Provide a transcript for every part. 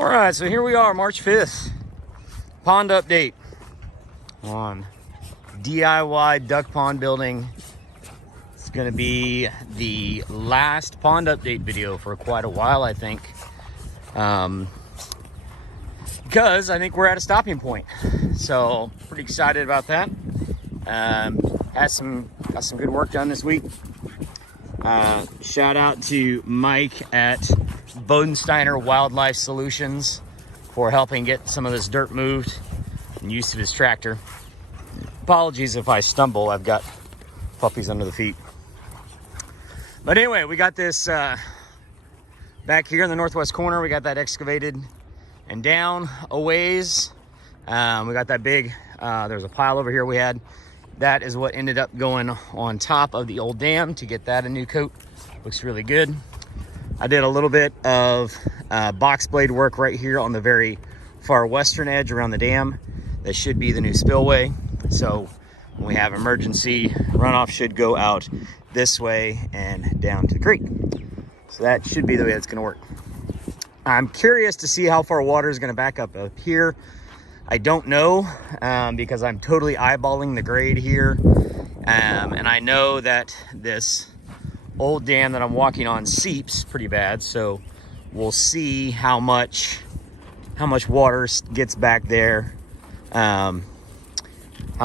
All right, so here we are, March 5th. Pond update on DIY duck pond building. It's gonna be the last pond update video for quite a while, I think. Because I think we're at a stopping point. So pretty excited about that. Got some good work done this week. Shout out to Mike at Bodensteiner Wildlife Solutions for helping get some of this dirt moved and use of his tractor. Apologies if I stumble, I've got puppies under the feet. But anyway, we got this back here in the northwest corner. We got that excavated and down a ways. We got that big, there's a pile over here we had. That is what ended up going on top of the old dam to get that a new coat. Looks really good. I did a little bit of box blade work right here on the very far western edge around the dam. That should be the new spillway. So when we have emergency, runoff should go out this way and down to the creek. So that should be the way it's gonna work. I'm curious to see how far water is gonna back up here. I don't know because I'm totally eyeballing the grade here. And I know that this old dam that I'm walking on seeps pretty bad. So we'll see how much water gets back there. How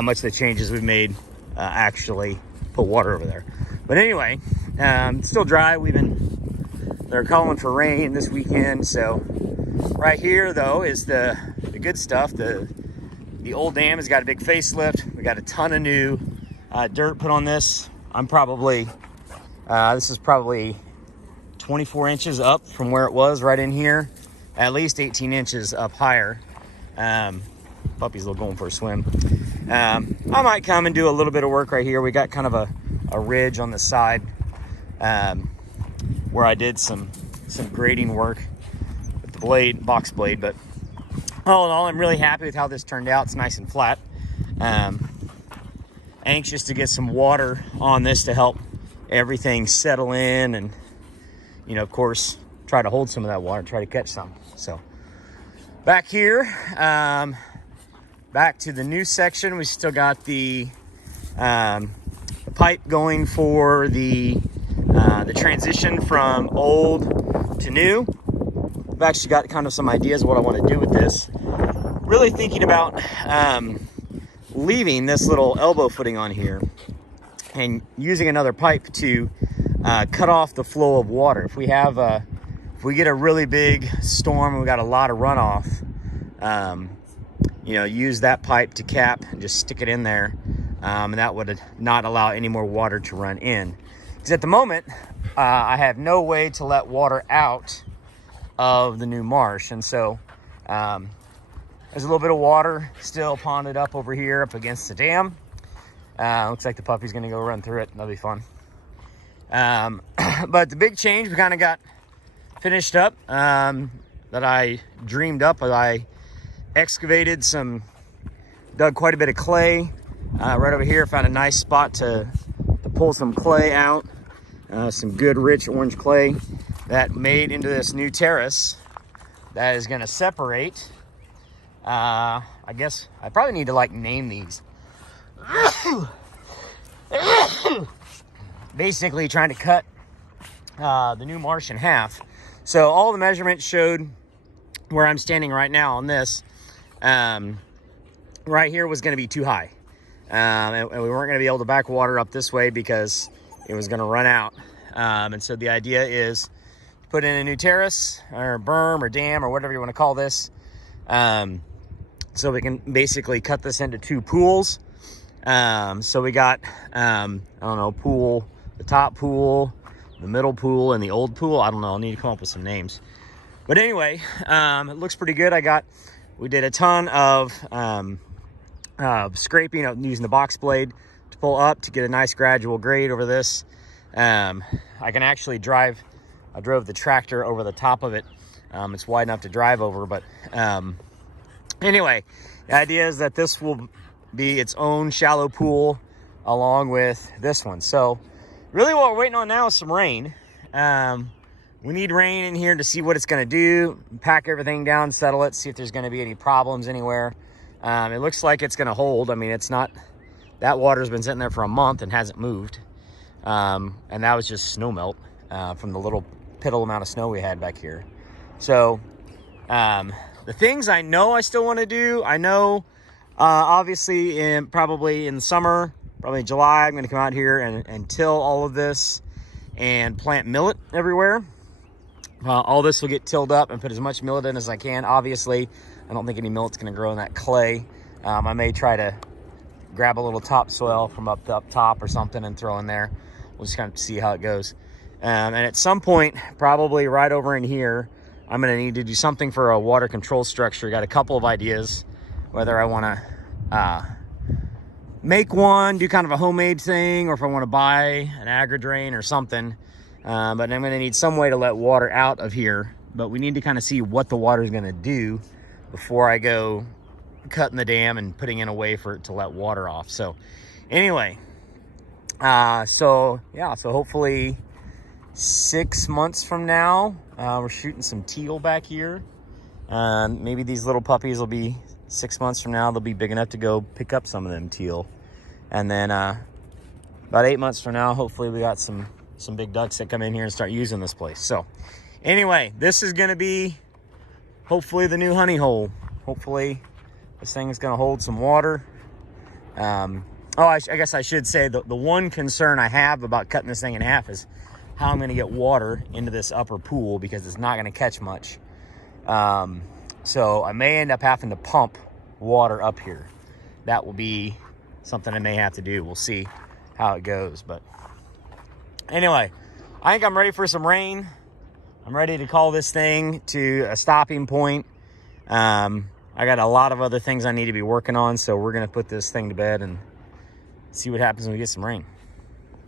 much the changes we've made actually put water over there. But anyway, it's still dry. They're calling for rain this weekend. So right here though is the good stuff. The old dam has got a big facelift. We got a ton of new dirt put on this. This is probably 24 inches up from where it was right in here, at least 18 inches up higher. Puppy's going for a swim. I might come and do a little bit of work right here. We got kind of a ridge on the side where I did some grading work with the box blade, but all in all, I'm really happy with how this turned out. It's nice and flat. Anxious to get some water on this to help everything settle in and, of course, try to hold some of that water, try to catch some. So back here, back to the new section, we still got the pipe going for the transition from old to new. I've actually got kind of some ideas of what I want to do with this. Really thinking about leaving this little elbow footing on here and using another pipe to cut off the flow of water. If we get a really big storm and we got a lot of runoff, use that pipe to cap and just stick it in there, and that would not allow any more water to run in. Because at the moment, I have no way to let water out of the new marsh, and so there's a little bit of water still ponded up over here up against the dam. Looks like the puppy's gonna go run through it. That'll be fun. But the big change we kind of got finished up that I dreamed up. I excavated dug quite a bit of clay right over here. Found a nice spot to pull some clay out, some good rich orange clay that made into this new terrace that is gonna separate. I guess I probably need to name these. Basically trying to cut the new marsh in half. So all the measurements showed where I'm standing right now on this. Right here was going to be too high. And we weren't going to be able to back water up this way because it was going to run out. And so the idea is to put in a new terrace or berm or dam or whatever you want to call this. So we can basically cut this into two pools. So we got, pool, the top pool, the middle pool, and the old pool. I don't know, I'll need to come up with some names. But anyway, it looks pretty good. We did a ton of scraping using the box blade to pull up to get a nice gradual grade over this. I can actually I drove the tractor over the top of it. It's wide enough to drive over, but anyway, the idea is that this will be its own shallow pool along with this one. So really what we're waiting on now is some rain. we need rain in here to see what it's going to do, pack everything down, settle it, see if there's going to be any problems anywhere. It looks like it's going to hold. I mean, it's not, that water's been sitting there for a month and hasn't moved. And that was just snow melt from the little piddle amount of snow we had back here. So the things I know I still want to do, I know obviously probably in the summer, probably July, I'm going to come out here and till all of this and plant millet everywhere. All this will get tilled up and put as much millet in as I can. Obviously, I don't think any millet's going to grow in that clay. I may try to grab a little topsoil from up top or something and throw in there. We'll just kind of see how it goes. And at some point, probably right over in here, I'm going to need to do something for a water control structure. Got a couple of ideas, whether I want to make one, do kind of a homemade thing, or if I want to buy an agri-drain or something. But I'm going to need some way to let water out of here. But we need to kind of see what the water is going to do before I go cutting the dam and putting in a way for it to let water off. So anyway, so hopefully 6 months from now, we're shooting some teal back here. Maybe these little puppies will be 6 months from now, they'll be big enough to go pick up some of them teal. And then about 8 months from now, hopefully we got some big ducks that come in here and start using this place. So anyway, this is going to be hopefully the new honey hole. Hopefully this thing is going to hold some water. I guess I should say the one concern I have about cutting this thing in half is how I'm going to get water into this upper pool, because it's not going to catch much. So I may end up having to pump water up here. That will be something I may have to do. We'll see how it goes. But anyway, I think I'm ready for some rain. I'm ready to call this thing to a stopping point. I got a lot of other things I need to be working on, so we're going to put this thing to bed and see what happens when we get some rain.